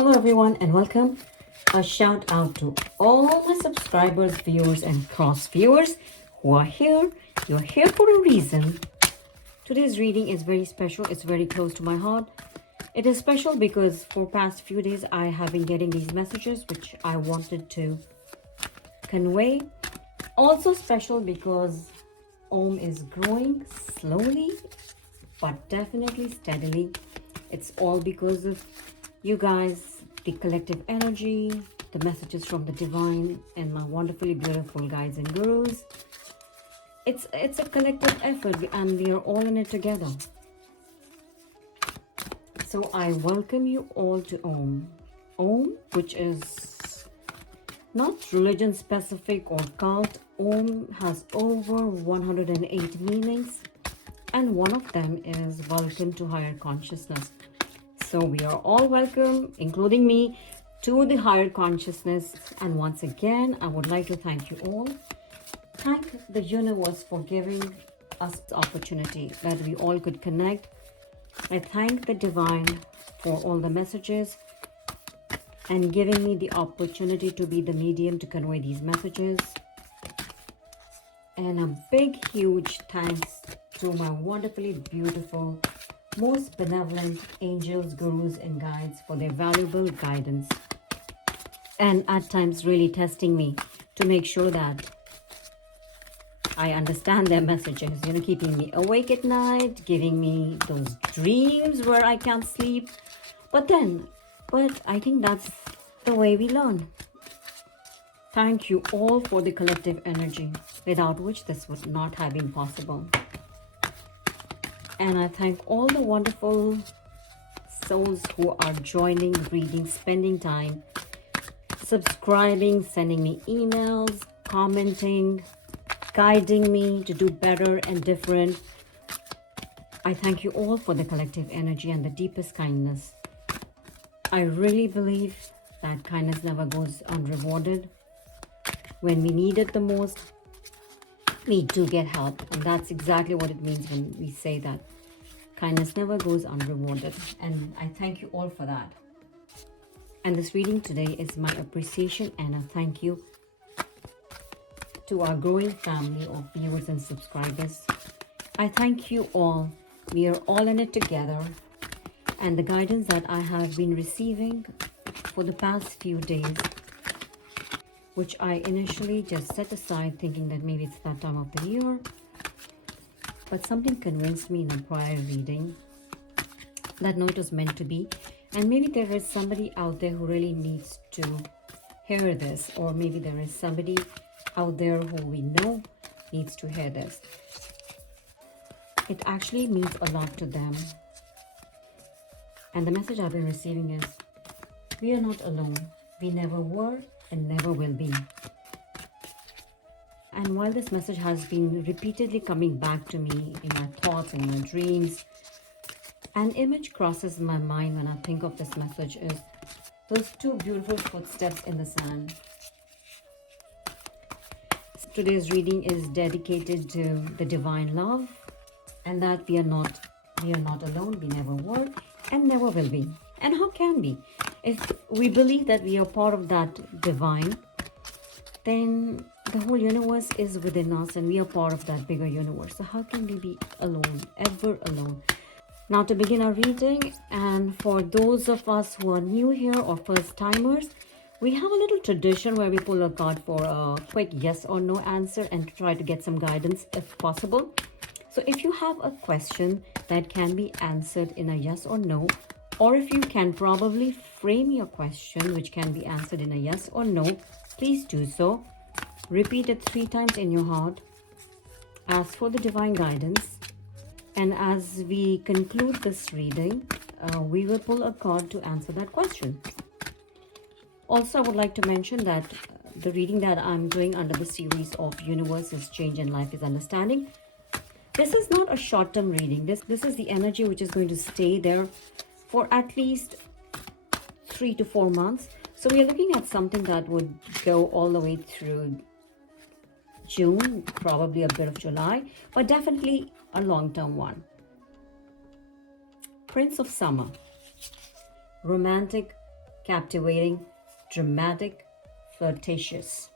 Hello everyone and welcome. A shout out to all my subscribers, viewers and cross viewers who are here. You're here for a reason. Today's reading is very special. It's very close to my heart. It is special because for past few days I have been getting these messages which I wanted to convey. Also special because Aum is growing slowly but definitely steadily. It's all because of you guys, the collective energy, the messages from the divine, and my wonderfully beautiful guides and gurus. It's a collective effort and we are all in it together. So I welcome you all to Aum. Aum, which is not religion specific or cult. Aum has over 108 meanings, and one of them is welcome to higher consciousness. So we are all welcome, including me, to the higher consciousness. And once again, I would like to thank you all. Thank the universe for giving us the opportunity that we all could connect. I thank the divine for all the messages and giving me the opportunity to be the medium to convey these messages. And a big, huge thanks to my wonderfully beautiful, most benevolent angels, gurus and guides for their valuable guidance. And at times really testing me to make sure that I understand their messages, keeping me awake at night, giving me those dreams where I can't sleep. But I think that's the way we learn. Thank you all for the collective energy, without which this would not have been possible. And I thank all the wonderful souls who are joining, reading, spending time, subscribing, sending me emails, commenting, guiding me to do better and different. I thank you all for the collective energy and the deepest kindness. I really believe that kindness never goes unrewarded. When we need it the most, we do get help. And that's exactly what it means when we say that kindness never goes unrewarded. And I thank you all for that. And this reading today is my appreciation and a thank you to our growing family of viewers and subscribers. I thank you all. We are all in it together. And the guidance that I have been receiving for the past few days, which I initially just set aside thinking that maybe it's that time of the year. But something convinced me in a prior reading that no, it was meant to be. And maybe there is somebody out there who really needs to hear this. Or maybe there is somebody out there who we know needs to hear this. It actually means a lot to them. And the message I've been receiving is, we are not alone. We never were and never will be. And while this message has been repeatedly coming back to me in my thoughts and my dreams, an image crosses my mind when I think of this message is those two beautiful footsteps in the sand. Today's reading is dedicated to the divine love and that we are not alone, we never were and never will be. And how can we? If we believe that we are part of that divine, then the whole universe is within us and we are part of that bigger universe. So how can we be alone, ever alone? Now to begin our reading, and for those of us who are new here or first timers, we have a little tradition where we pull a card for a quick yes or no answer and try to get some guidance if possible. So if you have a question that can be answered in a yes or no, or if you can probably frame your question which can be answered in a yes or no, please do so. Repeat it 3 times in your heart. Ask for the divine guidance. And as we conclude this reading, we will pull a card to answer that question. Also, I would like to mention that the reading that I'm doing under the series of Universe is Change and Life is Understanding. This is not a short-term reading. This is the energy which is going to stay there for at least 3 to 4 months. So we are looking at something that would go all the way through June, probably a bit of July, but definitely a long-term one. Prince of Summer, romantic captivating, dramatic, flirtatious,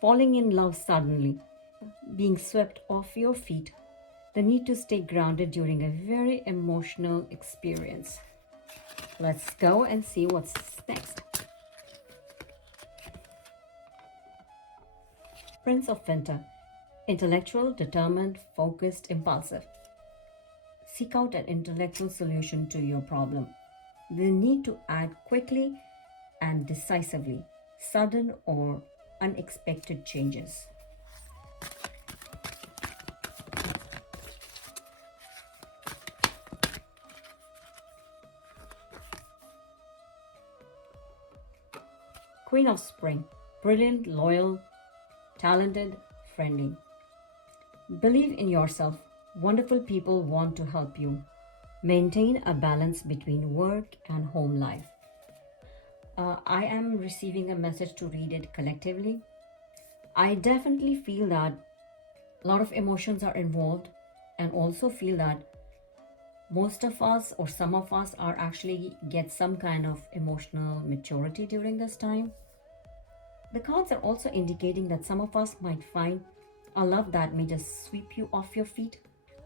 falling in love suddenly, being swept off your feet, the need to stay grounded during a very emotional experience. Let's go and see what's next. Prince of Winter. Intellectual, determined, focused, impulsive. Seek out an intellectual solution to your problem. The need to act quickly and decisively. Sudden or unexpected changes. Queen of Spring. Brilliant, loyal, talented, friendly. Believe in yourself. Wonderful people want to help you. Maintain a balance between work and home life. I am receiving a message to read it collectively. I definitely feel that a lot of emotions are involved, and also feel that most of us or some of us are actually get some kind of emotional maturity during this time. The cards are also indicating that some of us might find a love that may just sweep you off your feet,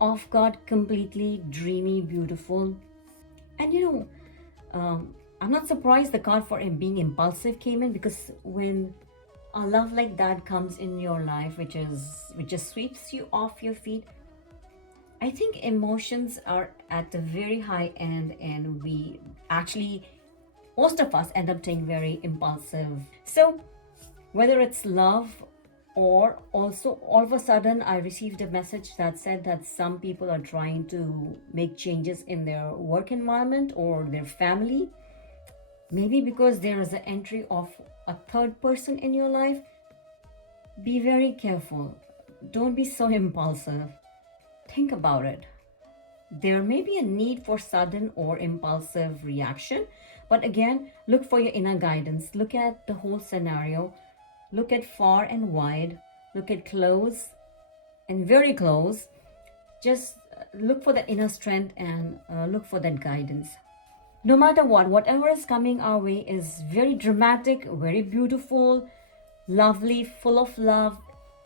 off guard, completely dreamy, beautiful. And I'm not surprised the card for being impulsive came in, because when a love like that comes in your life, which just sweeps you off your feet, I think emotions are at the very high end, and we actually, most of us end up being very impulsive. So whether it's love, or also all of a sudden I received a message that said that some people are trying to make changes in their work environment or their family, maybe because there is an entry of a third person in your life. Be very careful. Don't be so impulsive. Think about it. There may be a need for sudden or impulsive reaction, but again, look for your inner guidance. Look at the whole scenario. Look at far and wide. Look at close and very close. Just look for that inner strength and look for that guidance. No matter what, whatever is coming our way is very dramatic, very beautiful, lovely, full of love.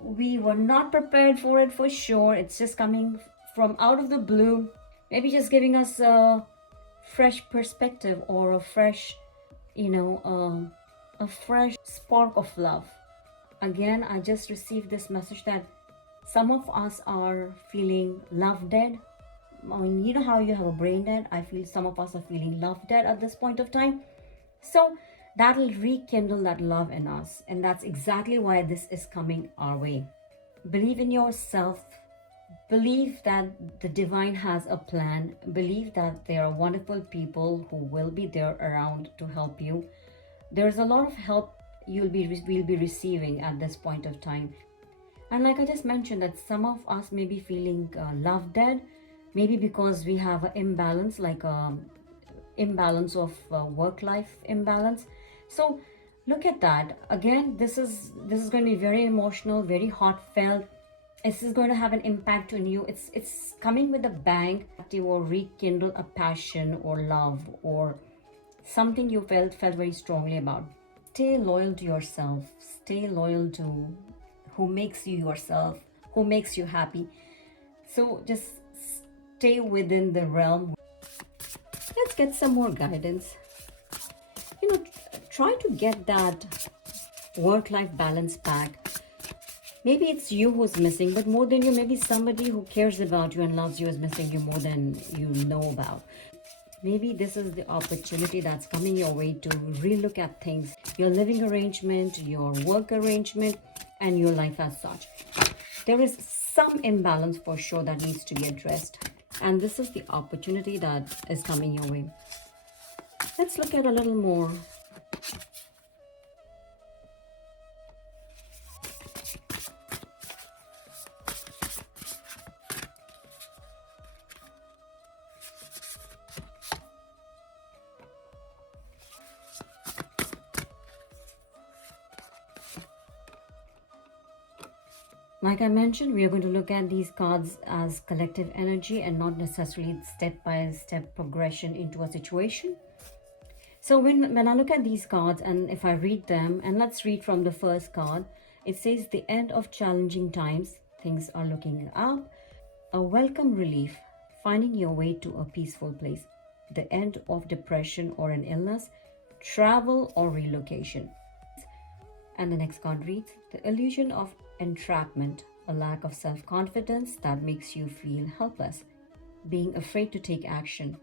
We were not prepared for it for sure. It's just coming from out of the blue. Maybe just giving us a fresh perspective or a fresh, a fresh spark of love. Again, I just received this message that some of us are feeling love dead. I mean, you know how you have a brain dead? I feel some of us are feeling love dead at this point of time. So that'll rekindle that love in us. And that's exactly why this is coming our way. Believe in yourself. Believe that the divine has a plan. Believe that there are wonderful people who will be there around to help you. There's a lot of help we'll be receiving at this point of time. And like I just mentioned, that some of us may be feeling love dead, maybe because we have an imbalance, like imbalance of work-life imbalance. So look at that. Again, this is going to be very emotional, very heartfelt. This is going to have an impact on you. It's coming with a bang. You will rekindle a passion or love or something you felt very strongly about. Stay loyal to yourself. Stay loyal to who makes you yourself, who makes you happy. So just stay within the realm. Let's get some more guidance. Try to get that work-life balance back. Maybe it's you who's missing, but more than you, maybe somebody who cares about you and loves you is missing you more than you know about. Maybe this is the opportunity that's coming your way to relook at things, your living arrangement, your work arrangement, and your life as such. There is some imbalance for sure that needs to be addressed, and this is the opportunity that is coming your way. Let's look at a little more. Like I mentioned, we are going to look at these cards as collective energy and not necessarily step-by-step progression into a situation. So when I look at these cards and if I read them, and let's read from the first card, it says the end of challenging times, things are looking up, a welcome relief, finding your way to a peaceful place, the end of depression or an illness, travel or relocation. And the next card reads the illusion of entrapment, a lack of self-confidence that makes you feel helpless, being afraid to take action.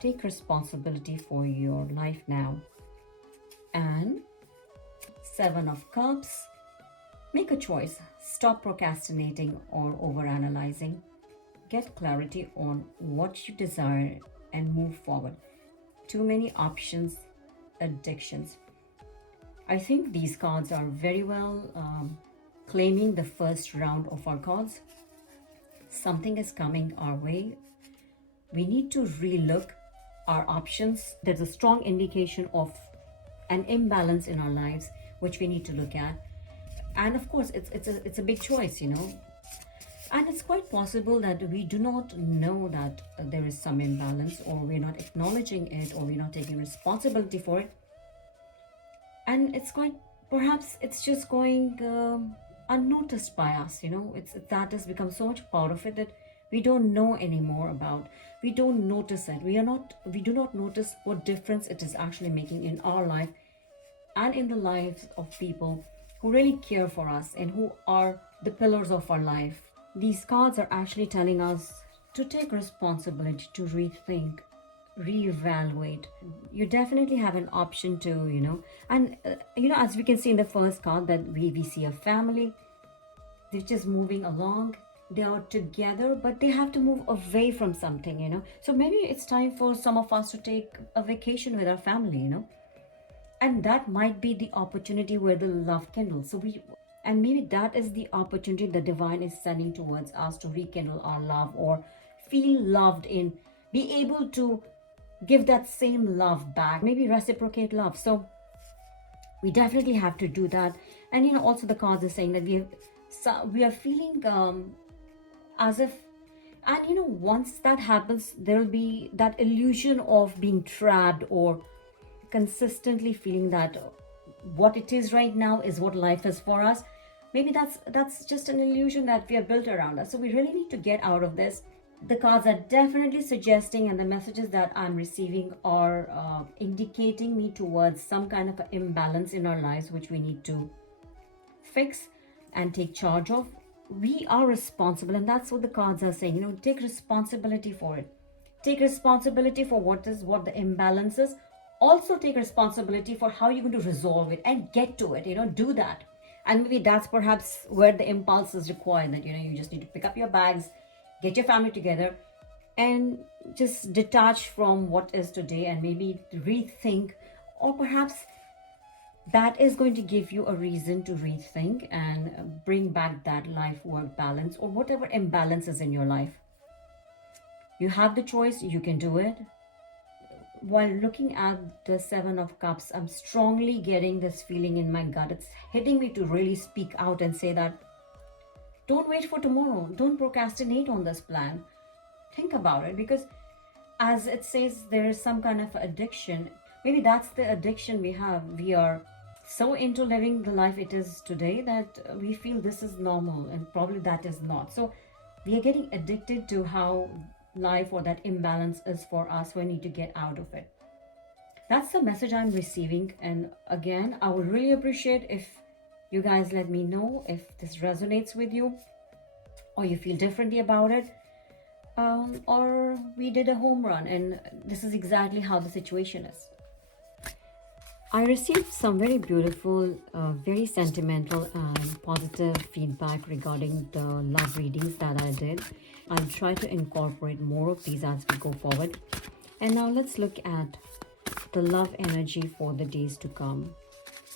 Take responsibility for your life now. And Seven of Cups, make a choice. Stop procrastinating or overanalyzing. Get clarity on what you desire and move forward. Too many options, addictions. I think these cards are very well claiming the first round of our cards. Something is coming our way. We need to relook our options. There's a strong indication of an imbalance in our lives, which we need to look at. And of course, it's a big choice, you know. And it's quite possible that we do not know that there is some imbalance, or we're not acknowledging it, or we're not taking responsibility for it. And it's quite, perhaps it's just going unnoticed by us, you know. That has become so much part of it that we don't know anymore about. We don't notice it. We do not notice what difference it is actually making in our life and in the lives of people who really care for us and who are the pillars of our life. These cards are actually telling us to take responsibility, to rethink, reevaluate. You definitely have an option to, you know, and as we can see in the first card, that we see a family. They're just moving along. They are together, but they have to move away from something, you know. So maybe it's time for some of us to take a vacation with our family, you know. And that might be the opportunity where the love kindles. And maybe that is the opportunity the divine is sending towards us, to rekindle our love or feel loved, in be able to give that same love back, maybe reciprocate love. So we definitely have to do that. And also the cards are saying that we are feeling as if, and once that happens, there will be that illusion of being trapped, or consistently feeling that what it is right now is what life is for us. Maybe that's just an illusion that we have built around us. So we really need to get out of this. The cards are definitely suggesting, and the messages that I'm receiving are indicating me towards some kind of imbalance in our lives, which we need to fix and take charge of. We are responsible, and that's what the cards are saying. Take responsibility for it. Take responsibility for what the imbalance is. Also take responsibility for how you're going to resolve it and get to it. Do that. And maybe that's perhaps where the impulse is required, that you just need to pick up your bags, get your family together, and just detach from what is today, and maybe rethink, or perhaps that is going to give you a reason to rethink and bring back that life-work balance, or whatever imbalance is in your life. You have the choice, you can do it. While looking at the Seven of Cups, I'm strongly getting this feeling in my gut. It's hitting me to really speak out and say that don't wait for tomorrow. Don't procrastinate on this plan. Think about it, because as it says, there is some kind of addiction. Maybe that's the addiction we have. We are so into living the life it is today that we feel this is normal, and probably that is not. So we are getting addicted to how life, or that imbalance, is for us. We need to get out of it. That's the message I'm receiving. And again, I would really appreciate if you guys let me know if this resonates with you, or you feel differently about it, or we did a home run and this is exactly how the situation is. I received some very beautiful, very sentimental and positive feedback regarding the love readings that I did. I'll try to incorporate more of these as we go forward. And now let's look at the love energy for the days to come,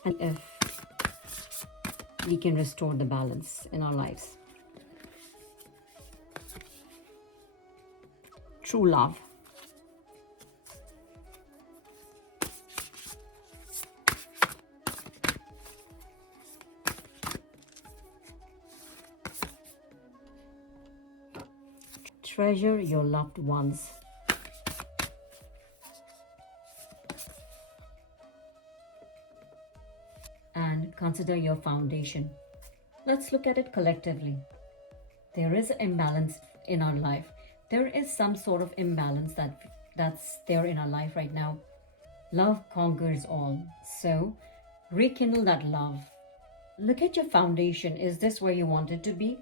and if we can restore the balance in our lives. True love. Treasure your loved ones. consider your foundation. Let's look at it collectively. There is an imbalance in our life. There is some sort of imbalance that's there in our life right now. Love conquers all. So rekindle that love. Look at your foundation. Is this where you wanted to be?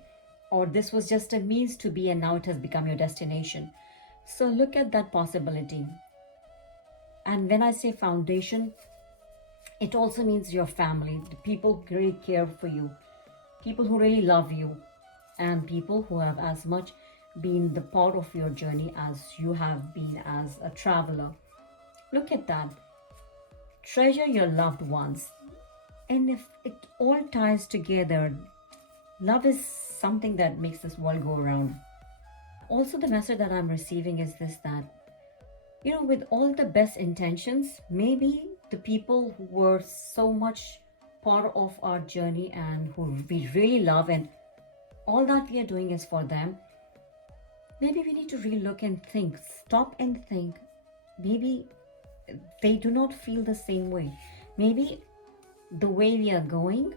Or this was just a means to be and now it has become your destination? So look at that possibility. And when I say foundation, it also means your family, the people who really care for you, people who really love you, and people who have as much been the part of your journey as you have been as a traveler. Look at that. Treasure your loved ones. And if it all ties together, love is something that makes this world go around. Also, the message that I'm receiving is this, that, with all the best intentions, maybe the people who were so much part of our journey and who we really love and all that we are doing is for them, maybe we need to relook and think, stop and think. Maybe they do not feel the same way. Maybe the way we are going,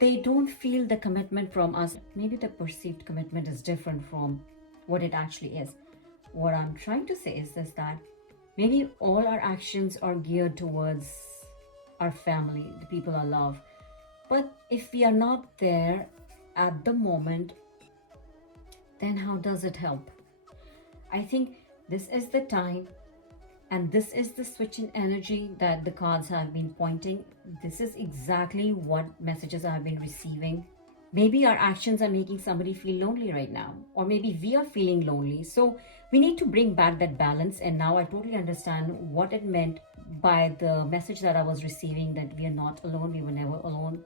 they don't feel the commitment from us. Maybe the perceived commitment is different from what it actually is. What I'm trying to say is this, that maybe all our actions are geared towards our family, the people I love. But if we are not there at the moment, then how does it help? I think this is the time, and this is the switch in energy that the cards have been pointing. This is exactly what messages I have been receiving. Maybe our actions are making somebody feel lonely right now, or maybe we are feeling lonely. So we need to bring back that balance. And now I totally understand what it meant by the message that I was receiving, that we are not alone, we were never alone.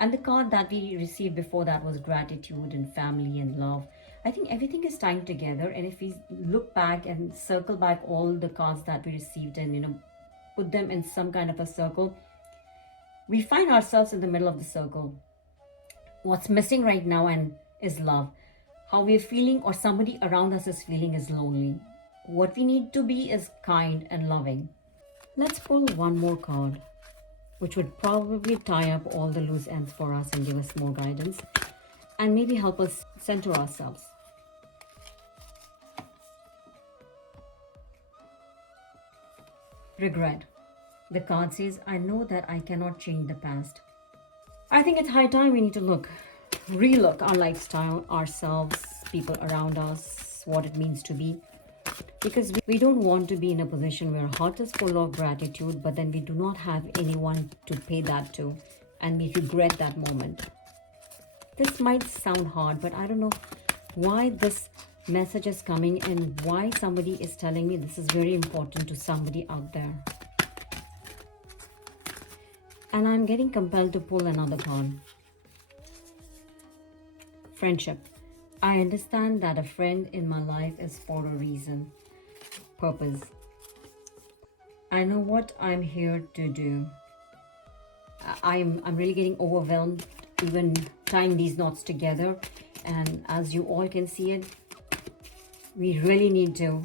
And the card that we received before that was gratitude and family and love. I think everything is tying together. And if we look back and circle back all the cards that we received and, put them in some kind of a circle, we find ourselves in the middle of the circle. What's missing right now and is love. How we're feeling or somebody around us is feeling is lonely. What we need to be is kind and loving. Let's pull one more card, which would probably tie up all the loose ends for us and give us more guidance and maybe help us center ourselves. Regret. The card says, I know that I cannot change the past. I think it's high time we need to relook our lifestyle, ourselves, people around us, what it means to be. Because we don't want to be in a position where our heart is full of gratitude, but then we do not have anyone to pay that to, and we regret that moment. This might sound hard, but I don't know why this message is coming and why somebody is telling me this is very important to somebody out there. And I'm getting compelled to pull another card. Friendship. I understand that a friend in my life is for a reason. Purpose. I know what I'm here to do. I'm really getting overwhelmed even tying these knots together. And as you all can see it, we really need to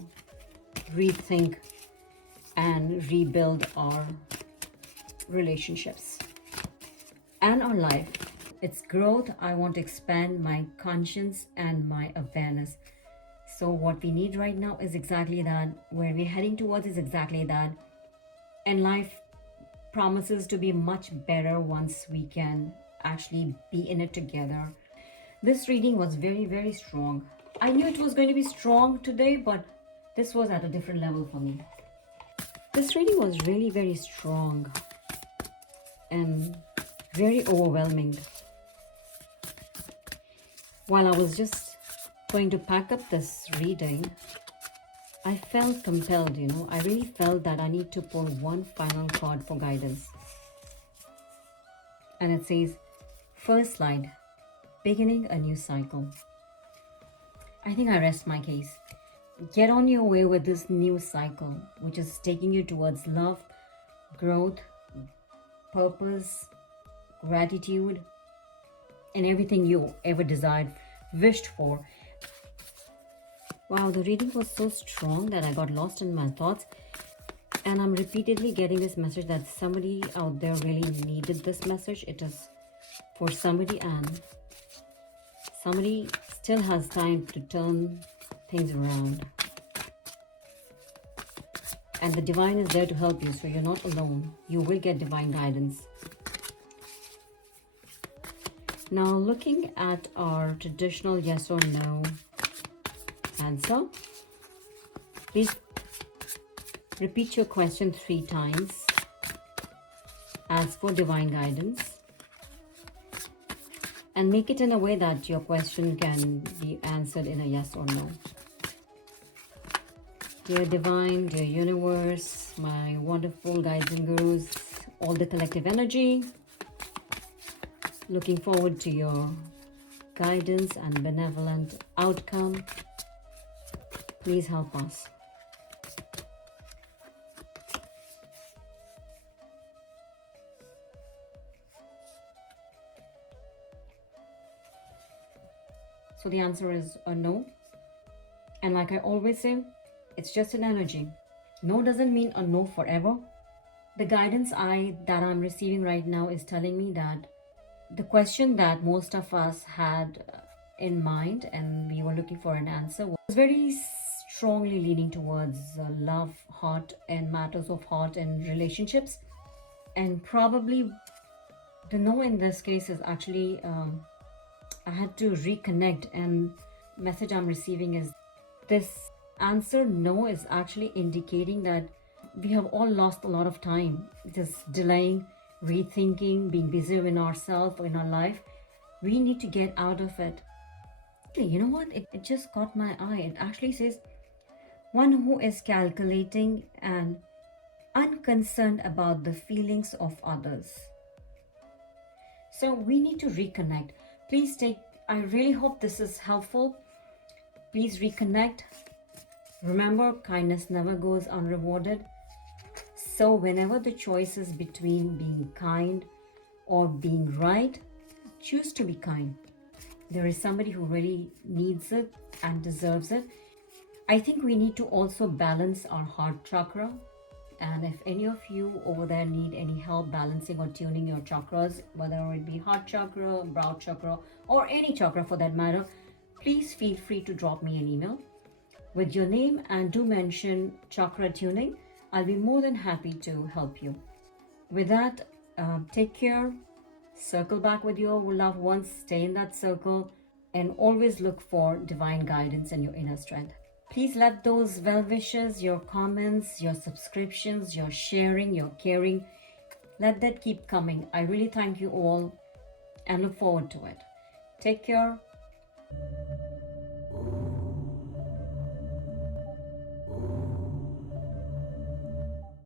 rethink and rebuild our relationships and our life. It's growth. I want to expand my conscience and my awareness. So what we need right now is exactly that. Where we're heading towards is exactly that. And life promises to be much better once we can actually be in it together. This reading was very, very strong. I knew it was going to be strong today, but this was at a different level for me. This reading was really very strong and very overwhelming. While I was just going to pack up this reading, I felt compelled, I really felt that I need to pull one final card for guidance. And it says, first slide, beginning a new cycle. I think I rest my case. Get on your way with this new cycle, which is taking you towards love, growth, purpose, gratitude, and everything you ever desired, wished for. Wow, the reading was so strong that I got lost in my thoughts. And I'm repeatedly getting this message that somebody out there really needed this message. It is for somebody, and somebody still has time to turn things around. And the divine is there to help you, so you're not alone. You will get divine guidance. Now, looking at our traditional yes or no answer, please repeat your question 3 times as for divine guidance, and make it in a way that your question can be answered in a yes or no. Dear divine, dear universe, my wonderful guides and gurus, all the collective energy, looking forward to your guidance and benevolent outcome. Please help us. So the answer is a no. And like I always say, it's just an energy. No doesn't mean a no forever. The guidance that I'm receiving right now is telling me that the question that most of us had in mind and we were looking for an answer was very strongly leaning towards love, heart, and matters of heart and relationships. And probably the no in this case is actually I had to reconnect, and message I'm receiving is this answer no is actually indicating that we have all lost a lot of time just delaying, rethinking, being busy in ourselves, in our life. We need to get out of it. You know what? It just caught my eye. It actually says one who is calculating and unconcerned about the feelings of others. So we need to reconnect. Please I really hope this is helpful. Please reconnect. Remember, kindness never goes unrewarded. So whenever the choice is between being kind or being right, choose to be kind. There is somebody who really needs it and deserves it. I think we need to also balance our heart chakra. And if any of you over there need any help balancing or tuning your chakras, whether it be heart chakra, brow chakra, or any chakra for that matter, please feel free to drop me an email with your name and do mention chakra tuning. I'll be more than happy to help you. With that, take care, circle back with your loved ones, stay in that circle, and always look for divine guidance and your inner strength. Please let those well wishes, your comments, your subscriptions, your sharing, your caring, let that keep coming. I really thank you all and look forward to it. Take care.